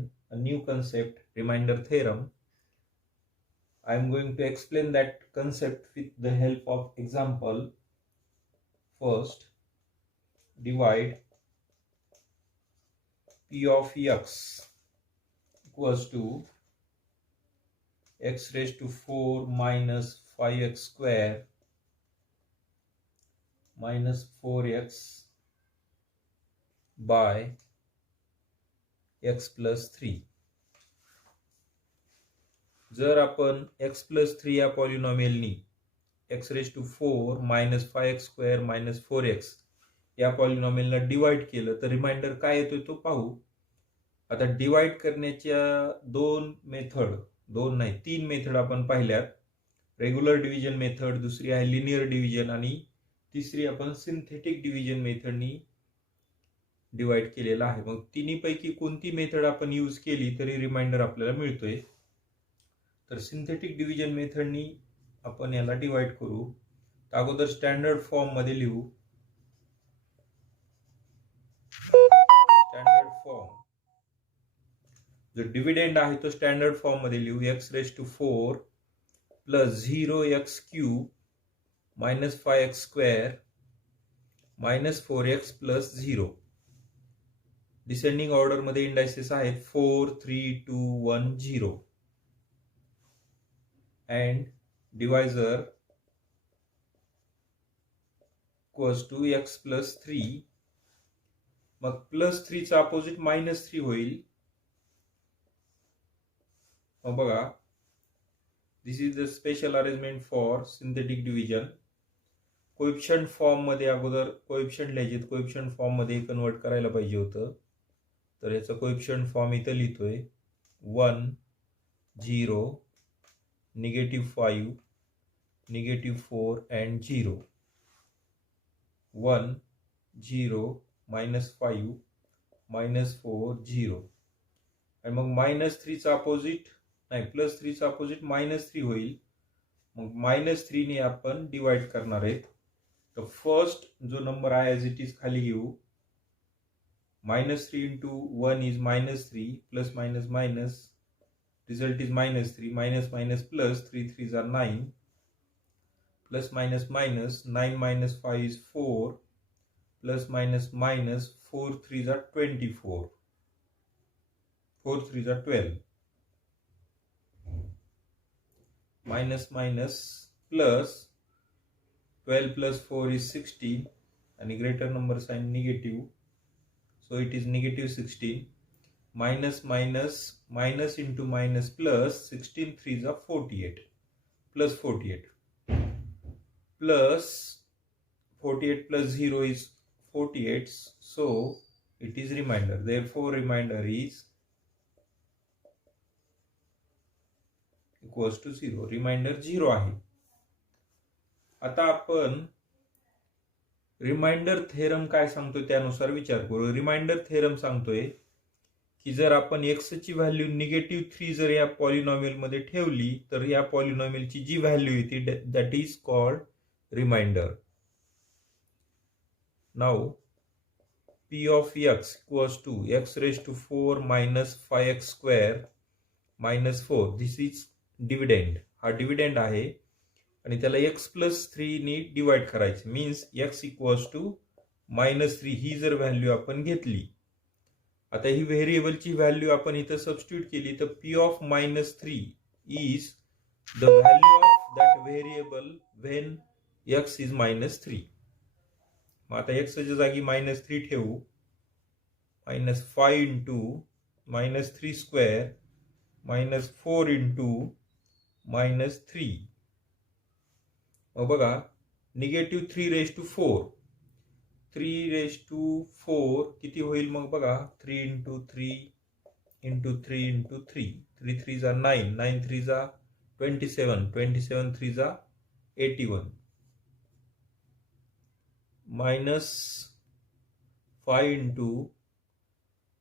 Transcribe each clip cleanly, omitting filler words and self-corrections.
again a new concept, reminder theorem. I am going to explain that concept with the help of example. First, divide p of x equals to x raised to 4 minus 5x square minus 4x by x plus 3. जर आपण x plus 3 या पॉलिनॉमियलनी x raised to 4 minus 5x square minus 4x या पॉलिनॉमियलला divide केलं तर reminder काय येतोय तो पाहू. आता डिवाइड करण्याच्या तीन मेथड आपण पाहिल्यात. रेग्युलर डिव्हिजन मेथड, दुसरी आहे लिनियर डिव्हिजन आणि तिसरी आपण सिंथेटिक डिव्हिजन मेथडनी डिवाइड केलेला आहे. मग तिन्हीपैकी कोणती मेथड आपण यूज केली तरी रिमाइंडर आपल्याला मिळतोय. तर सिंथेटिक डिव्हिजन मेथडनी आपण याला डिवाइड करू. अगोदर स्टँडर्ड फॉर्म मध्ये लिहू. स्टँडर्ड फॉर्म जो डिव्हिडेंड आहे तो स्टँडर्ड फॉर्म मध्ये लिहू. x raise to 4 plus 0x cube minus 5x square minus 4x plus 0. Descending order मध्ये इंडायसेस आहेत 4, 3, 2, 1, 0 and divisor equals to x plus 3. मग प्लस 3 चा अपोजिट मायनस 3 होईल. मग बघा, this is the special arrangement for synthetic division. Coefficient form मध्ये अगोदर coefficient लिहायचे, कोएफिशिएंट फॉर्म मध्ये कन्वर्ट करायला पाहिजे होतं. तर याचा कोएफिशिएंट फॉर्म इथं लिहितोय 1, 0, -5, -4 and 0. 1, 0, -5, -4, 0. आणि मग -3 चा अपोजिट प्लस 3 चा अपोजिट -3 होईल. मग -3 ने आपण डिवाइड करणार आहेत. तर फर्स्ट जो नंबर आहे ॲज इट इज खाली घेऊ. -3 into 1 is -3 plus minus minus result is -3 minus minus plus 3 3s are 9 plus minus minus 9 minus 5 is 4 plus minus minus 4 3s are 24 4 3s are 12 minus minus plus 12 plus 4 is 16 and greater number sign negative. So it is -16 minus minus minus into minus plus 16 3s are 48 plus 48 plus 48 plus 0 is 48. So it is remainder. Therefore remainder is equals to 0. Remainder 0 आहे. आता आपण reminder theorem काय सांगतोय त्यानुसार विचार करू. Reminder theorem सांगतोय की जर आपण x ची व्हॅल्यू -3 जर या पॉलिनॉमियल मध्ये ठेवली तर या पॉलिनॉमियलची जी व्हॅल्यू येते that is called remainder. Now p of x equals to x raised to 4 minus 5x square minus 4. This is dividend. हा डिव्हिडेंड आहे आणि त्याला x plus 3 ने डिवाइड करायचे. मीन्स x इक्वल्स टू -3 ही जर व्हॅल्यू आपण घेतली. आता ही व्हेरिएबलची व्हॅल्यू आपण इथं सबस्टिट्यूट केली तर p of -3 is the value of that variable when x is -3. मग आता x च्या जागी -3 ठेवू. -5 into -3 स्क्वेअर -4 into -3. मग बघा, -3 raised to 4 3 raised to 4 किती होईल. मग बघा 3 into 3 into 3 into 3 3 3s are 9 9 3s are 27 27 3s are 81 minus 5 into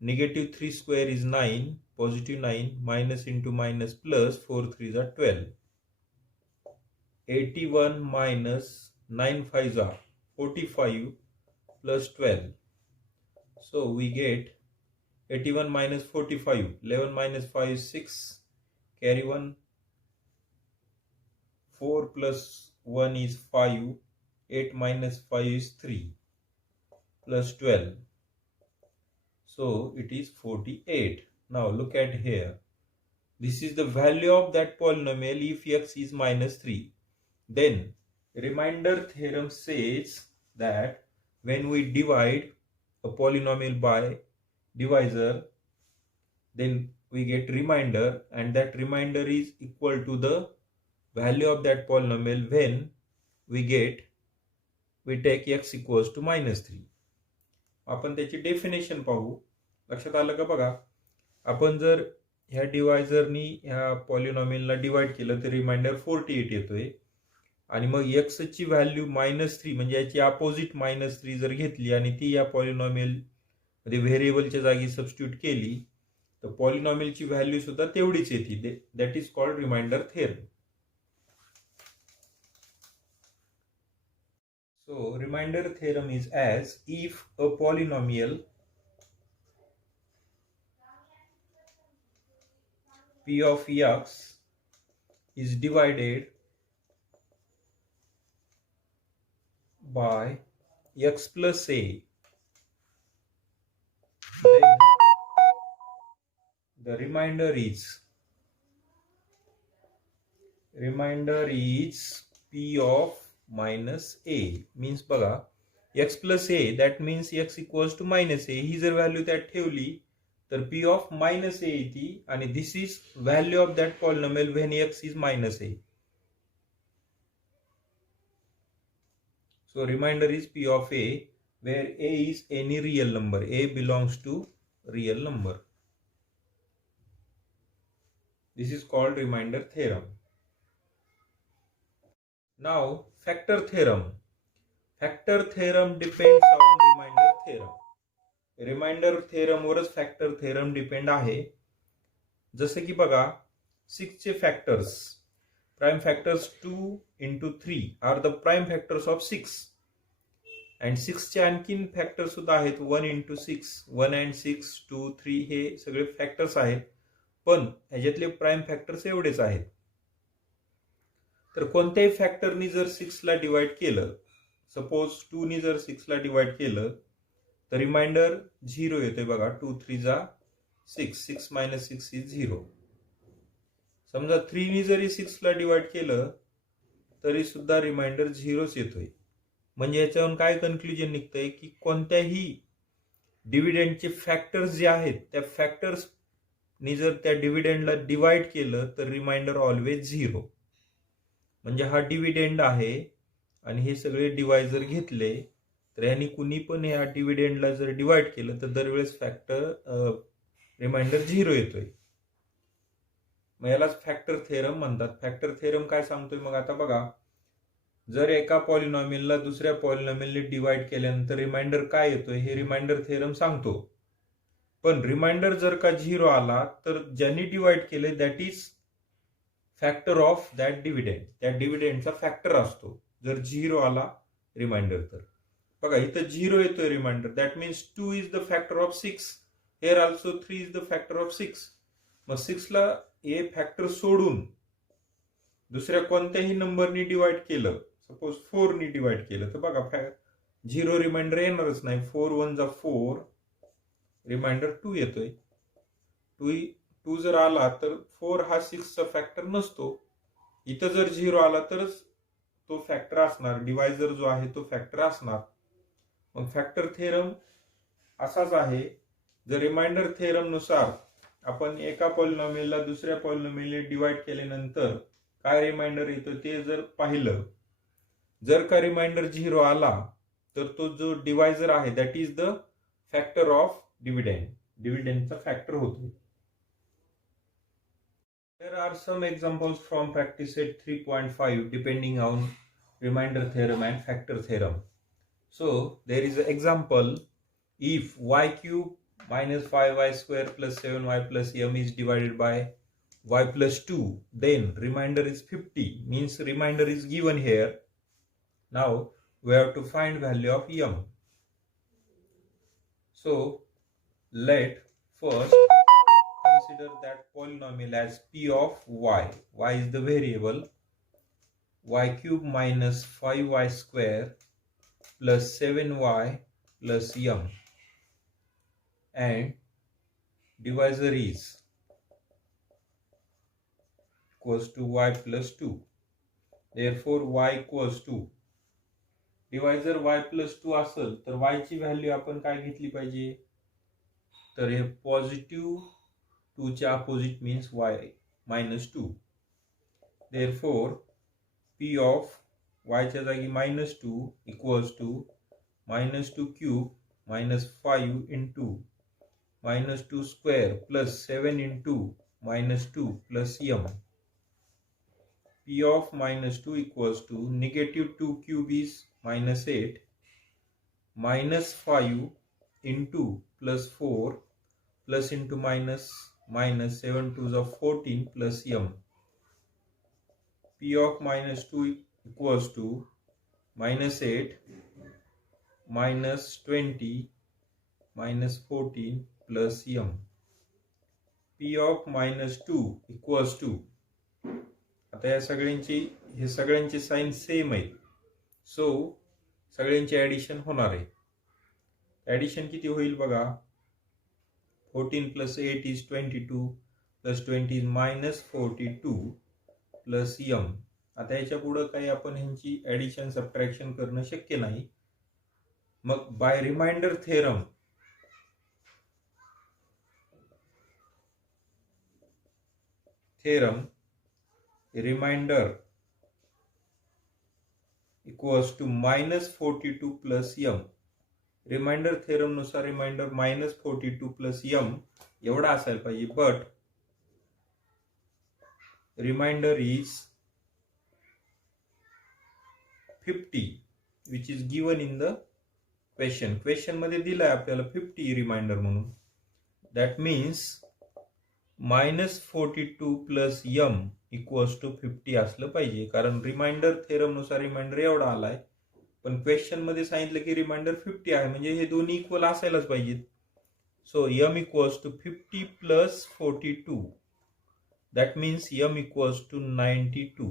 -3 square is 9 positive 9 minus into minus plus 4 3s are 12 81 minus 9 5s are 45 plus 12. So we get 81 minus 45. 11 minus 5 is 6. Carry 1. 4 plus 1 is 5. 8 minus 5 is 3. Plus 12. So it is 48. Now look at here. This is the value of that polynomial if x is minus 3. Then remainder theorem says that when we divide a polynomial by divisor, then we get remainder, and that remainder is equal to the value of that polynomial when we take x equals to minus 3. आपण त्याची definition पाहू. लक्षात आलं का बघा. आपण जर ह्या डिवायझरनी ह्या पॉलिनॉमियलला डिवाइड केलं तर रिमाइंडर 48 येतोय. आणि मग x ची व्हॅल्यू -3 म्हणजे याची अपोजिट -3 जर घेतली आणि ती या पॉलिनॉमियल मध्ये व्हेरिएबलच्या जागी सबस्टिट्यूट केली तर पॉलिनॉमियलची व्हॅल्यू सुद्धा तेवढीच येते. That is called remainder theorem. So remainder theorem is as if a polynomial p of x is divided by x plus a, then the remainder is p of minus a. means बघा x plus a, that means x equals to minus a. ही जर value त्यात ठेवली तर p of minus a येते आणि this is value of that polynomial when x is minus a. So remainder is p of a where a is any real number. A belongs to real number. This is called remainder theorem. Now factor theorem. Factor theorem depends on remainder theorem. Remainder theorem वरच factor theorem depend आहे. जसे की बघा 6 चे factors, prime factors 2 into 3 are the prime factors of 6. And 6 चे आणखीन factor सुद्धा आहेत 1 into 6, 1 and 6, 2, 3 हे सगळे फॅक्टर्स आहेत. पण ह्याच्यातले प्राइम फॅक्टर्स एवढेच आहेत. तर कोणत्याही फॅक्टरनी जर 6 ला डिवाइड केलं, सपोज 2 नी जर 6 ला डिवाइड केलं तर रिमाइंडर 0 येतोय बघा. 2 3 जा 6, 6 minus 6 is 0. समजा 3 नी जरी 6 ला डिवाइड केलं तरी सुद्धा रिमाइंडर 0च येतोय. म्हणजे याच्यावरून काय कन्क्लुजन निघतंय की कोणत्याही डिव्हिडंडचे फॅक्टर्स जे आहेत त्या फॅक्टर्स नी जर त्या डिव्हिडंडला डिवाइड केलं तर रिमाइंडर ऑलवेज 0. म्हणजे हा डिव्हिडंड आहे आणि हे सगळे डिवायझर घेतले तर यांनी कुणी पण या डिव्हिडंडला जर डिवाइड केलं तर दरवेळेस फॅक्टर रिमाइंडर 0 येतोय. मग यालाच फॅक्टर थेरम म्हणतात. फॅक्टर थेरम काय सांगतोय मग आता बघा, जर एका पॉलिनॉमियलला दुसऱ्या पॉलिनॉमियलने डिवाइड केल्यानंतर रिमाइंडर काय येतोय हे रिमाइंडर थेरम सांगतो. पण रिमाइंडर जर का 0 आला तर ज्यांनी डिवाइड केले that is factor of that dividend. त्या डिव्हिडंडचा फॅक्टर असतो जर 0 आला रिमाइंडर. तर बघा इथं 0 येतोय remainder, that means 2 is the factor of 6. Here also 3 is the factor of 6. मग 6 ला ए फॅक्टर सोडून दुसऱ्या कोणत्याही नंबरनी डिवाइड केलं, सपोज 4 नी डिवाइड केलं तर बघा 0 रिमाइंडर येणारच नाही. 4 1 जा 4, रिमाइंडर 2 येतोय. 2 जर आला तर 4 हा 6 चा फॅक्टर नसतो. इथं जर 0 आला तरच तो फॅक्टर असणार, डिवायझर जो आहे तो फॅक्टर असणार. मग फॅक्टर थेरम असाच आहे. जर रिमाइंडर थेरम नुसार आपण एका पॉलिनॉमियलला दुसऱ्या पॉलिनॉमियलने डिवाइड केल्यानंतर काय रिमाइंडर येतो ते जर पाहिलं, जर का रिमाइंडर 0 आला तर तो जो डिवायझर आहे that is the factor of dividend. डिव्हिडंडचा फॅक्टर होतो. There are some examples from practice set 3.5 depending on remainder theorem and factor theorem. So there is an example, if y cube minus 5y square plus 7y plus m is divided by y plus 2, then remainder is 50, means remainder is given here. Now we have to find value of m. So let first consider that polynomial as p of y. Y is the variable. Y cube minus 5y square plus 7y plus m, and divisor is equals to y plus 2. Therefore y equals to, divisor y plus 2 असेल तर y ची value आपण काय घेतली पाहिजे, तर हे positive 2 चे opposite means y minus 2. Therefore p of y च्या जागी -2 equals to -2 cube minus 5 into -2 square plus 7 into -2 plus m. P of -2 equals to -2 cube is -8 minus 5 into plus 4 plus into minus 7 2s of 14 plus m. P of -2 equals to -8 minus 20 minus 14 plus m. P of -2 equals to, आता या सगळ्यांची sign same आहे, so सगळ्यांची addition होणार आहे. Addition किती होईल बघा, 14 plus 8 is 22 plus 20 is -42 plus m. आता याच्या पुढे काही आपण ह्यांची ऍडिशन सबट्रॅक्शन करणं शक्य नाही. मग by remainder theorem remainder equals to -42 plus m. Remainder theorem नुसार रिमाइंडर -42 प्लस m एवढा असायला पाहिजे, but remainder is 50 which is given in the question मध्ये दिलाय आपल्याला 50 रिमाइंडर म्हणून. That means -42 plus m equals to 50 असलं पाहिजे, कारण रिमाइंडर थेरम नुसार रिमाइंडर एवढा आलाय, पण क्वेश्चन मध्ये सांगितलं की रिमाइंडर 50 आहे, म्हणजे हे दोन्ही इक्वल असायलाच पाहिजेत. So m equals to 50 plus 42. That means m equals to 92.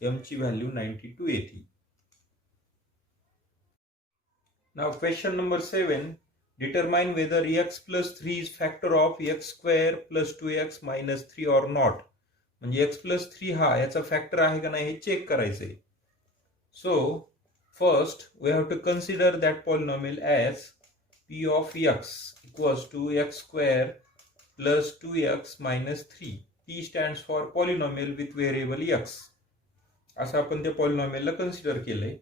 m ची व्हॅल्यू 92 येते. Now question number 7. Determine whether x plus 3 is factor of x square plus 2x minus 3 or not. म्हणजे x plus 3 हा याचा factor आहे का नाही हे check करायचंय. So first we have to consider that polynomial as p of x equals to x square plus 2x minus 3. p stands for polynomial with variable x. असं आपण त्या पॉलिनॉमियलला कन्सिडर केलंय.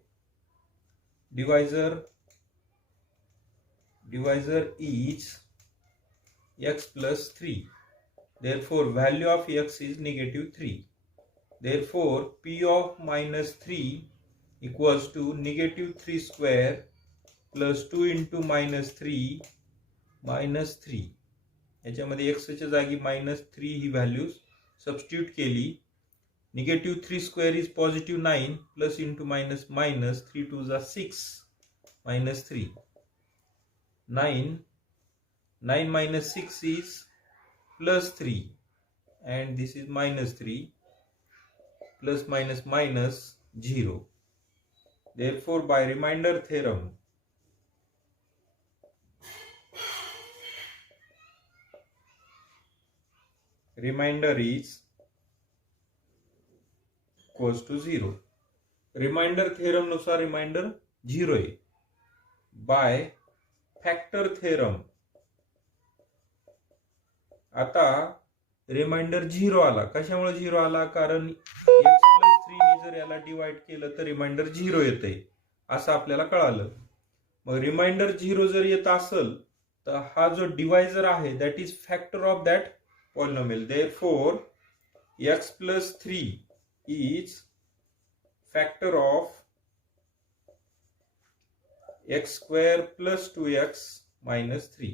Divisor is x plus 3. Therefore value of x is -3. Therefore p of -3 equals to -3 square plus 2 into -3 minus 3. याच्यामध्ये x च्या जागी -3 ही value substitute केली. -3 square is +9 plus into minus 3 2s are 6 minus 3. 9 minus 6 is plus 3 and this is -3, plus minus minus 0. Therefore by remainder theorem remainder is equals to 0. Remainder theorem नुसार remainder 0 आहे. By factor theorem आता remainder 0 आला. कशामुळे 0 आला, कारण x plus 3 ने जर याला डिवाइड केलं तर रिमाइंडर 0 येते असं आपल्याला कळालं. मग रिमाइंडर 0 जर येत असेल तर हा जो डिवायझर आहे that is factor of that polynomial. Therefore x plus 3 is factor of x square plus 2x minus 3.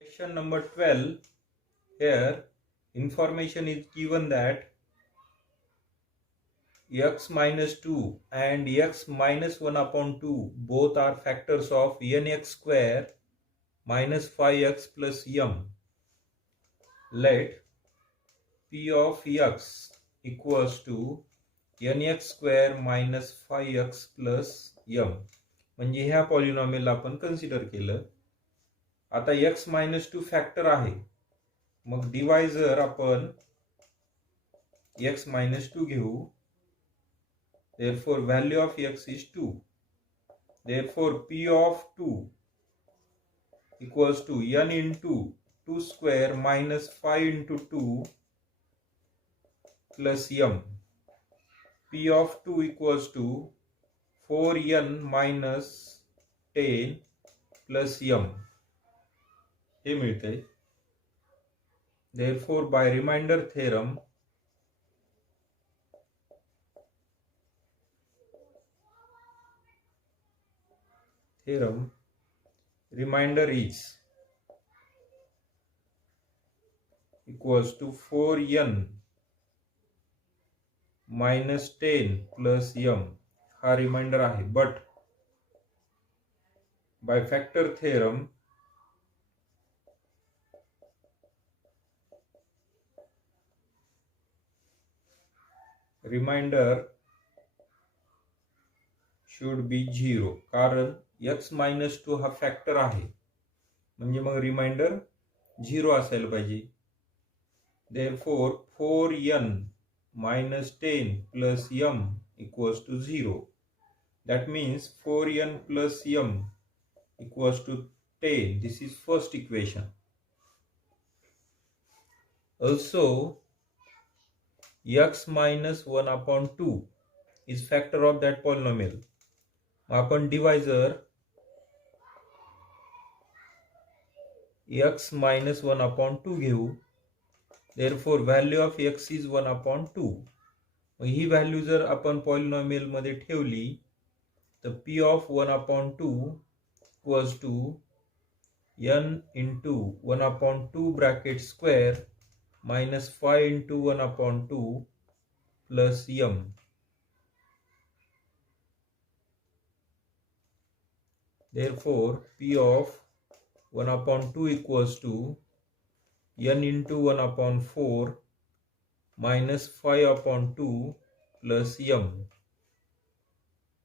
Question number 12. Here information is given that x minus 2 and x minus 1 upon 2 both are factors of nx square minus 5x plus m. Let p of x equals to nx square minus 5x plus m. म्हणजे ह्या polynomial आपण consider केलं. आता x minus 2 factor आहे, मग divisor आपण x minus 2 घेऊ. Therefore value of x is 2. Therefore p of 2 equals to n into 2 square minus 5 into 2 plus m. p of 2 equals to 4n minus 10 plus m. हे मिळते. Therefore by remainder theorem remainder is equals to 4n minus 10 plus m. हा reminder आहे, but by factor theorem remainder should be 0. कारण x minus 2 हा factor आहे, म्हणजे मग reminder 0 असायला पाहिजे. Therefore 4n minus 10 plus m equals to 0. That means 4n plus m equals to 10. This is first equation. Also x minus 1 upon 2 is factor of that polynomial. आपण divisor x minus 1 upon 2 घेऊ. Therefore value of x is 1 upon 2. He value जर आपण polynomial मध्ये ठेवली तर p of 1 upon 2 equals to n into 1 upon 2 bracket square minus 5 into 1 upon 2 plus m. Therefore p of 1 upon 2 equals to n into 1 upon 4 minus 5 upon 2 plus m.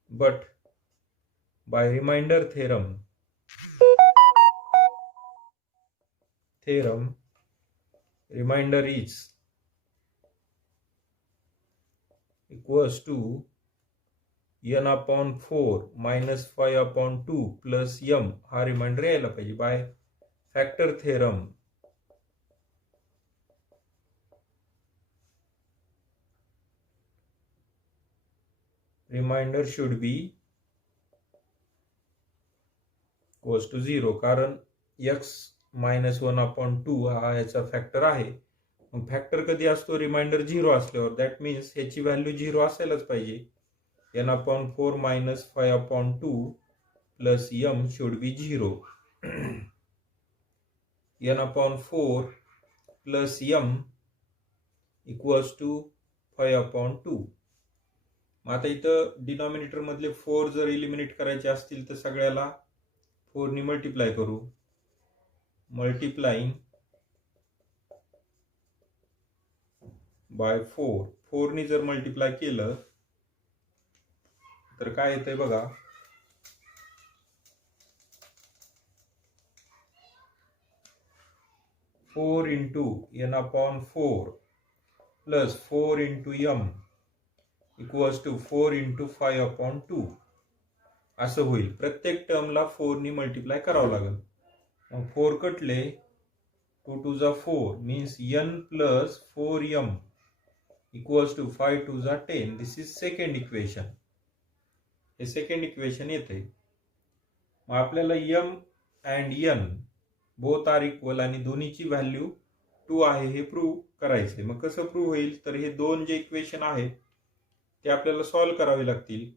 But by remainder theorem remainder is equals to n upon 4 minus 5 upon 2 plus m. हा remainder यायला पाहिजे. By factor theorem remainder should be equals to 0. कारण x minus 1 upon 2 हा याचा factor आहे. मग factor कधी असतो? रिमाइंडर 0 असल्यावर. दॅट मीन्स ह्याची व्हॅल्यू 0 असायलाच पाहिजे. n upon 4 minus 5 upon 2 plus m should be 0. n upon 4 plus m equals to 5 upon 2. आता इथं डिनॉमिनेटर मधले 4 जर इलिमिनेट करायचे असतील तर सगळ्याला 4 ने मल्टिप्लाय करू. मल्टिप्लाइंग बाय 4 ने जर मल्टिप्लाय केलं तर काय येतंय बघा. 4 into n upon 4 plus 4 into m equals to 4 into 5 upon 2 असं होईल. प्रत्येक टर्मला 4 ने मल्टिप्लाय करावं लागेल. मग 4 कटले 2 2 जा 4 means n plus 4m equals to 5 2 जा 10. This is second equation. हे सेकंड इक्वेशन येते. मग आपल्याला m and n both are equal आणि दोन्हीची व्हॅल्यू 2 आहे हे प्रूव्ह करायचे. मग कसं प्रूव्ह होईल? तर हे दोन जे इक्वेशन आहेत ते आपल्याला सॉल्व्ह करावे लागतील.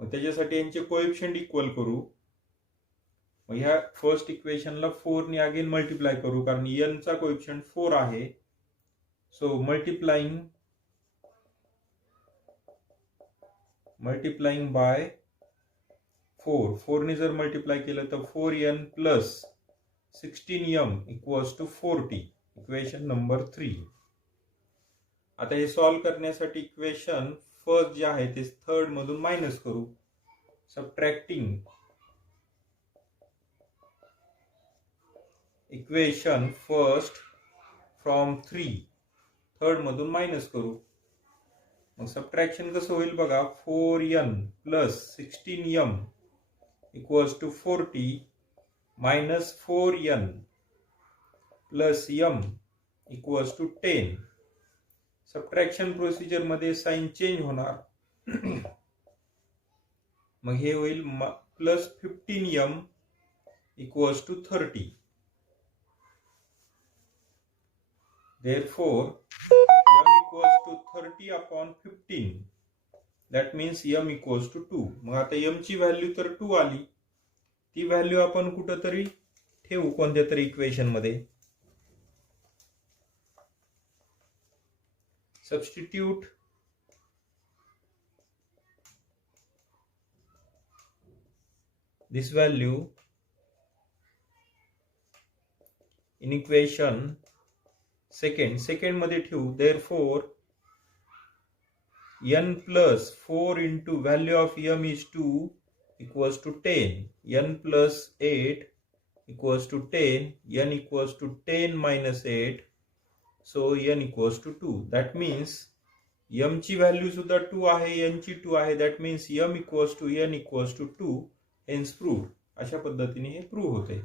मग त्याच्यासाठी यांचे कोएफिशिएंट इक्वल करू. मग ह्या फर्स्ट इक्वेशनला 4 ने अगेन मल्टिप्लाय करू कारण n चा कोएफिशिएंट 4 आहे. So multiplying multiplying bye 4. 4 ने जर मल्टिप्लाय केलं तर 4n plus 16m equals to 40. Equation number 3. आता हे सॉल्व करण्यासाठी इक्वेशन फर्स्ट जे आहे ते थर्ड मधून मायनस करू. Subtracting equation first from 3, third मधून मायनस करू. मग सबट्रॅक्शन कसं होईल बघा. 4n plus 16m equals to 40 minus 4n plus m equals to 10. Subtraction procedure मध्ये साइन चेंज होणार. मग हे होईल plus 15m equals to 30. Therefore, m equals to 30 upon 15. That means m equals to 2. मग आता m ची व्हॅल्यू तर 2 आली. ती व्हॅल्यू आपण कुठंतरी ठेवू कोणत्या तरी इक्वेशन मध्ये. Substitute this value in equation second मध्ये ठेवू. Therefore, n plus 4 into value of m is 2 equals to 10. n plus 8 equals to 10. n equals to 10 minus 8. So n equals to 2. That means m ची value सुद्धा 2 आहे, n ची 2 आहे. That means m equals to n equals to 2. Hence proved. अशा पद्धतीने हे prove होते.